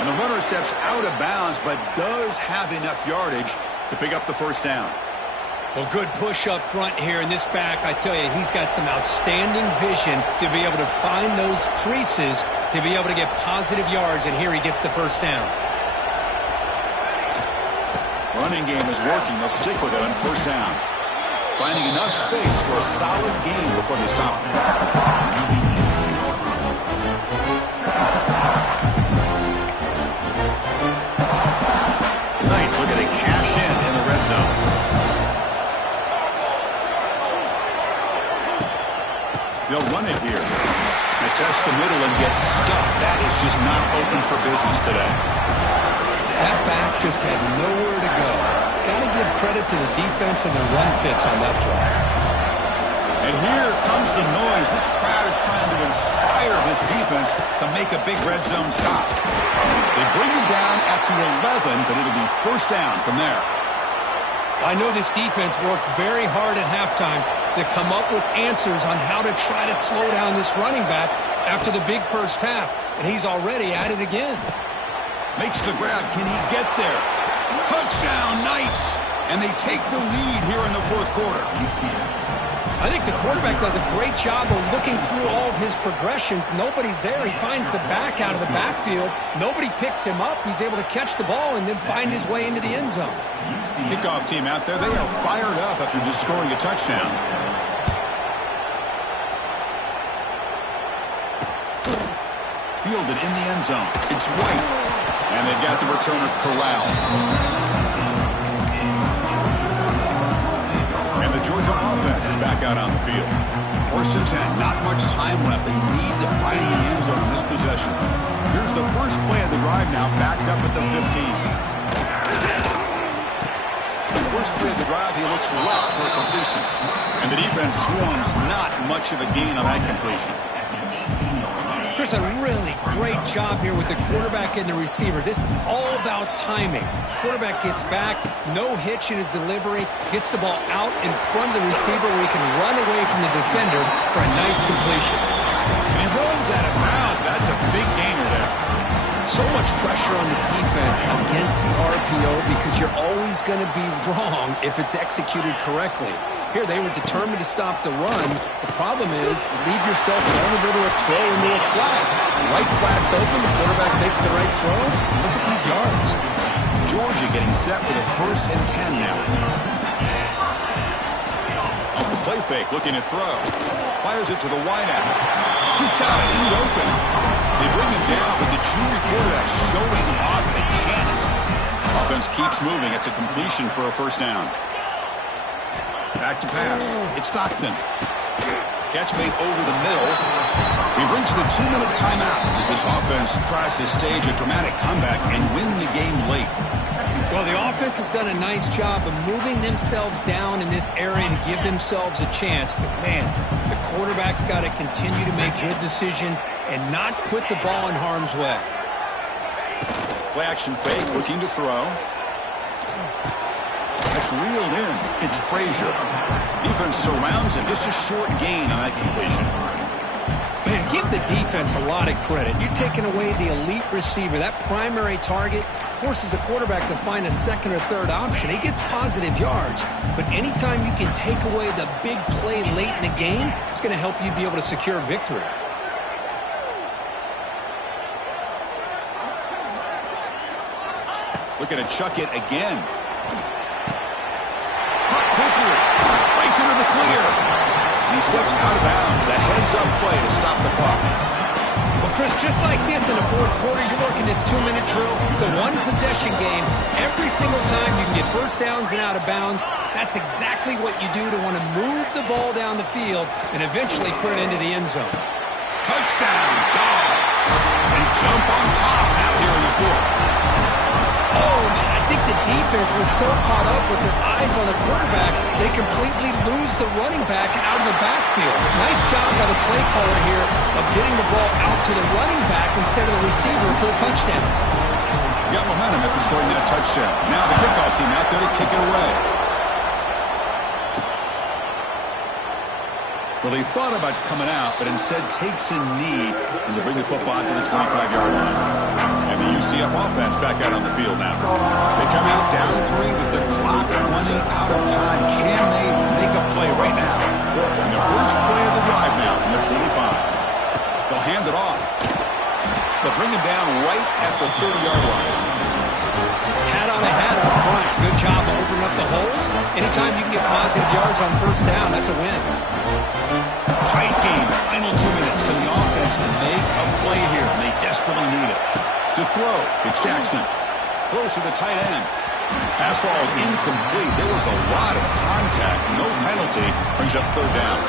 And the runner steps out of bounds, but does have enough yardage to pick up the first down. Well, good push up front here, and this back, I tell you, he's got some outstanding vision to be able to find those creases, to be able to get positive yards, and here he gets the first down. Running game is working. They'll stick with it on first down. Finding enough space for a solid gain before they stop. Knights looking to cash in the red zone. They'll run it here. They test the middle and get stuck. That is just not open for business today. That back just had nowhere to go. Got to give credit to the defense and the run fits on that play. And here comes the noise. This crowd is trying to inspire this defense to make a big red zone stop. They bring it down at the 11, but it'll be first down from there. I know this defense worked very hard at halftime to come up with answers on how to try to slow down this running back after the big first half, and he's already at it again. Makes the grab. Can he get there? Touchdown, Knights! And they take the lead here in the fourth quarter. I think the quarterback does a great job of looking through all of his progressions. Nobody's there. He finds the back out of the backfield. Nobody picks him up. He's able to catch the ball and then find his way into the end zone. Kickoff team out there. They are fired up after just scoring a touchdown. Fielded in the end zone. It's White. And they've got the returner corralled. And the Georgia offense is back out on the field. First and 10. Not much time left. They need to find the end zone in this possession. Here's the first play of the drive now, backed up at the 15. First play of the drive, he looks left for a completion. And the defense swarms, not much of a gain on that completion. Chris, a really great job here with the quarterback and the receiver. This is all about timing. Quarterback gets back, no hitch in his delivery, gets the ball out in front of the receiver where he can run away from the defender for a nice completion. And he runs out of bounds. That's a big gainer there. So much pressure on the defense against the RPO because you're always going to be wrong if it's executed correctly. Here, they were determined to stop the run. The problem is you leave yourself vulnerable to a throw into a flat. The right flat's open. The quarterback makes the right throw. Look at these yards. Georgia getting set with a first and 10 now. Off the play fake, looking to throw. Fires it to the wideout. He's got it in the open. They bring him down, but the junior quarterback showing off the cannon. Offense keeps moving. It's a completion for a first down. Back to pass. It's Stockton. Catch made over the middle. We've reached the 2-minute timeout as this offense tries to stage a dramatic comeback and win the game late. Well, the offense has done a nice job of moving themselves down in this area to give themselves a chance. But, man, the quarterback's got to continue to make good decisions and not put the ball in harm's way. Play action fake, looking to throw. That's reeled in. It's Frazier. Defense surrounds him. Just a short gain on that completion. Man, give the defense a lot of credit. You're taking away the elite receiver. That primary target forces the quarterback to find a second or third option. He gets positive yards, but anytime you can take away the big play late in the game, it's going to help you be able to secure victory. Looking to chuck it again. Caught quickly. Breaks into the clear. And he steps out of bounds. A heads-up play to stop the clock. Well, Chris, just like this in the fourth quarter, you're working this 2-minute drill. It's a one-possession game. Every single time you can get first downs and out of bounds. That's exactly what you do to want to move the ball down the field and eventually put it into the end zone. Touchdown, Dogs. And jump on top now here in the fourth. Oh, man, I think the defense was so caught up with their eyes on the quarterback, they completely lose the running back out of the backfield. Nice job by the play caller here of getting the ball out to the running back instead of the receiver for the touchdown. Got momentum after scoring that touchdown. Now the kickoff team out there to kick it away. Well, he thought about coming out, but instead takes a knee and to bring the football to the 25-yard line. And the UCF offense back out on the field now. They come out down 3 with the clock running out of time. Can they make a play right now? And the first play of the drive now from the 25. They'll hand it off. They'll bring him down right at the 30-yard line. Hat on a hat up front. Good job of opening up the holes. Anytime you can get positive yards on first down, that's a win. Tight game. Final 2 minutes. Can the offense make a play here? And they desperately need it. To throw, it's Jackson. Throws to the tight end. Pass ball is incomplete. There was a lot of contact. No penalty. Brings up third down.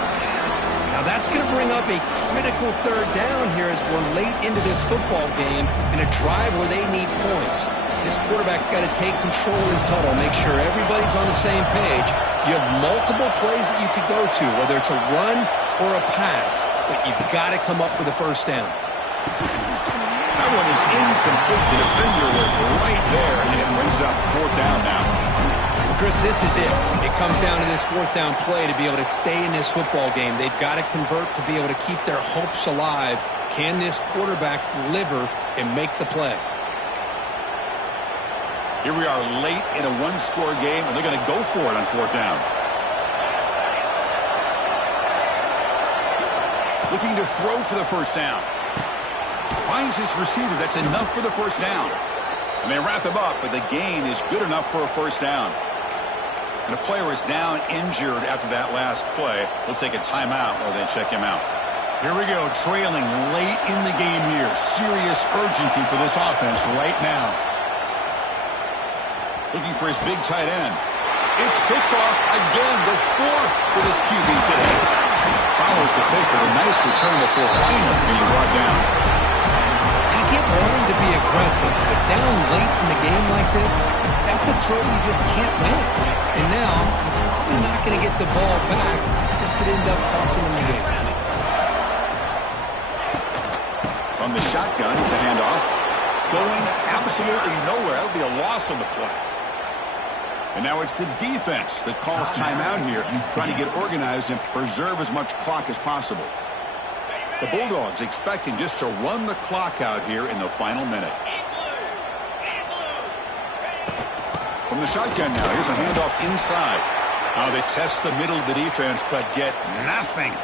Now that's going to bring up a critical third down here as we're late into this football game in a drive where they need points. This quarterback's got to take control of his huddle, make sure everybody's on the same page. You have multiple plays that you could go to, whether it's a run or a pass, but you've got to come up with a first down. That one is incomplete. The defender was right there, and it brings up fourth down now. Chris, this is it. It comes down to this fourth down play to be able to stay in this football game. They've got to convert to be able to keep their hopes alive. Can this quarterback deliver and make the play? Here we are late in a one-score game, and they're going to go for it on fourth down. Looking to throw for the first down. Finds his receiver. That's enough for the first down. And they wrap him up, but the gain is good enough for a first down. And a player is down injured after that last play. We'll take a timeout while they check him out. Here we go, trailing late in the game here. Serious urgency for this offense right now. Looking for his big tight end. It's picked off again, the fourth for this QB today. Follows the pick with a nice return before finally being brought down. I get wanting to be aggressive, but down late in the game like this, that's a throw you just can't make. And now, you're probably not going to get the ball back. This could end up costing them the game. From the shotgun, it's a handoff. Going absolutely nowhere. That would be a loss on the play. And now it's the defense that calls timeout here, trying to get organized and preserve as much clock as possible. The Bulldogs expecting just to run the clock out here in the final minute. From the shotgun now, here's a handoff inside. Now they test the middle of the defense, but get nothing.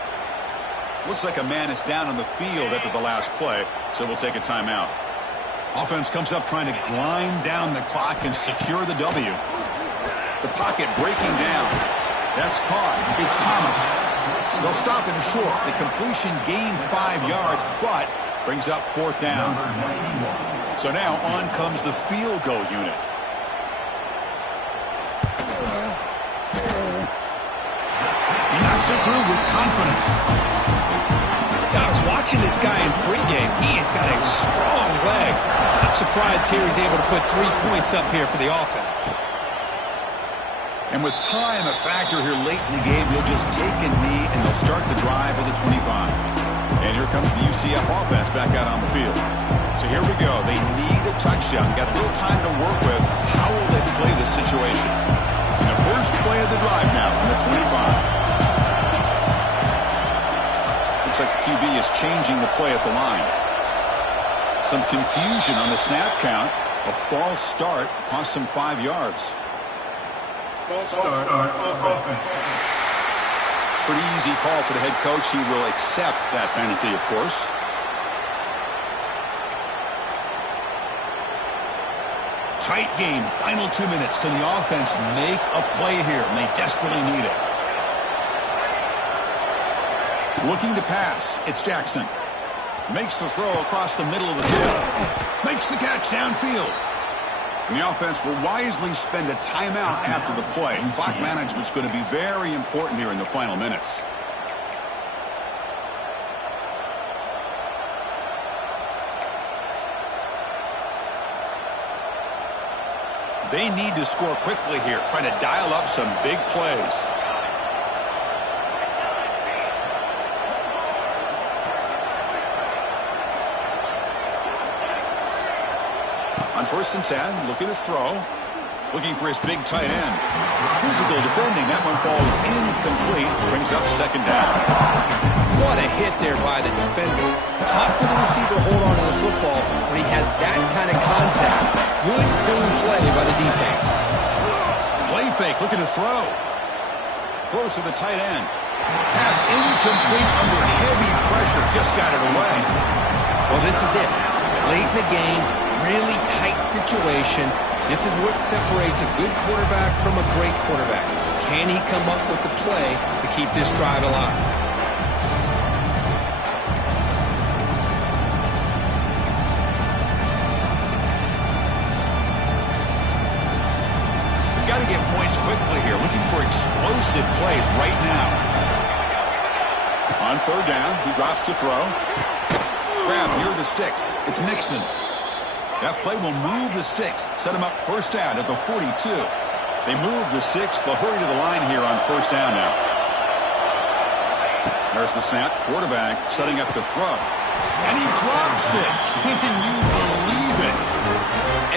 Looks like a man is down on the field after the last play, so we'll take a timeout. Offense comes up trying to grind down the clock and secure the W. The pocket breaking down. That's caught. It's Thomas. They'll stop him short. The completion gained 5 yards, but brings up fourth down. So now on comes the field goal unit. He knocks it through with confidence. I was watching this guy in pregame. He has got a strong leg. I'm surprised here he's able to put 3 points up here for the offense. And with time a factor here late in the game, he'll just take a knee and they'll start the drive at the 25. And here comes the UCF offense back out on the field. So here we go. They need a touchdown. Got a little time to work with. How will they play this situation? And the first play of the drive now from the 25. Looks like the QB is changing the play at the line. Some confusion on the snap count. A false start cost them 5 yards. Pretty easy call for the head coach. He will accept that penalty, of course. Tight game. Final 2 minutes. Can the offense make a play here? And they desperately need it. Looking to pass. It's Jackson. Makes the throw across the middle of the field. Makes the catch downfield. And the offense will wisely spend a timeout after the play. Clock management's going to be very important here in the final minutes. They need to score quickly here, trying to dial up some big plays. On 1st and 10, looking to throw. Looking for his big tight end. Physical defending. That one falls incomplete. Brings up second down. What a hit there by the defender. Tough for the receiver to hold on to the football when he has that kind of contact. Good, clean play by the defense. Play fake, looking to throw. Close to the tight end. Pass incomplete under heavy pressure. Just got it away. Well, this is it. Late in the game, really tight situation. This is what separates a good quarterback from a great quarterback. Can he come up with the play to keep this drive alive? We've got to get points quickly here. Looking for explosive plays right now. On third down, he drops to throw. Grab near the sticks. It's Nixon. That play will move the sticks. Set him up first down at the 42. They move the six. They'll hurry to the line here on first down now. There's the snap. Quarterback setting up to throw. And he drops it. Can you believe it?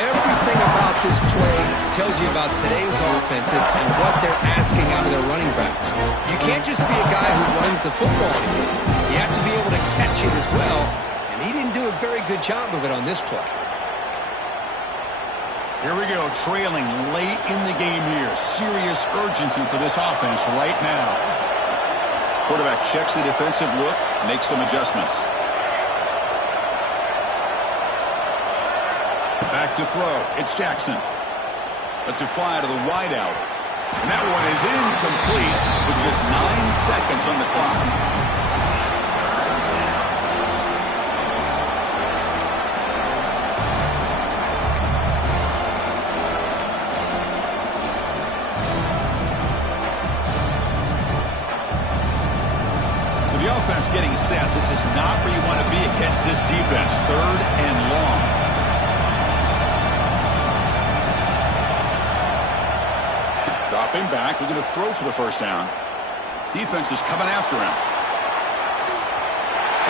Everything about this play tells you about today's offenses and what they're asking out of their running backs. You can't just be a guy who runs the football anymore. You have to be able to catch it as well. And he didn't do a very good job of it on this play. Here we go, trailing late in the game here. Serious urgency for this offense right now. Quarterback checks the defensive look, makes some adjustments. Back to throw. It's Jackson. Lets it fly to the wideout. And that one is incomplete with just 9 seconds on the clock. Getting set. This is not where you want to be against this defense. Third and long. Dropping back. We're going to throw for the first down. Defense is coming after him.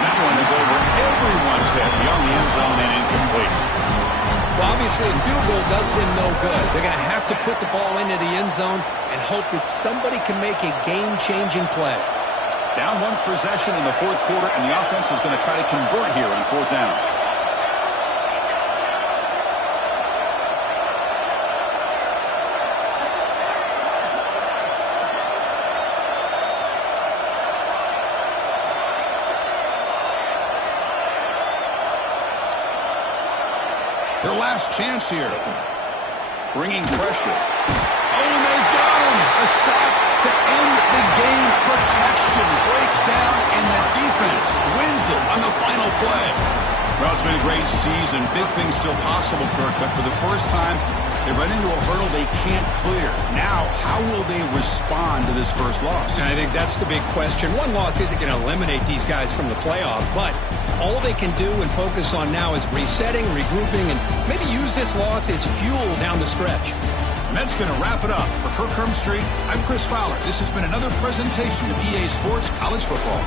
And that one is over everyone's head beyond the end zone and incomplete. Well, obviously, a field goal does them no good. They're going to have to put the ball into the end zone and hope that somebody can make a game-changing play. Down one possession in the fourth quarter, and the offense is going to try to convert here on fourth down. Their last chance here. Bringing pressure. Oh, and they've got him! A sack to end the game. Protection breaks down, and the defense wins it on the final play. Well, it's been a great season. Big things still possible, Kirk, but for the first time, they run into a hurdle they can't clear. Now, how will they respond to this first loss? And I think that's the big question. One loss isn't going to eliminate these guys from the playoff, but all they can do and focus on now is resetting, regrouping, and maybe use this loss as fuel down the stretch. And that's going to wrap it up. For Kirk Herbstreit, I'm Chris Fowler. This has been another presentation of EA Sports College Football.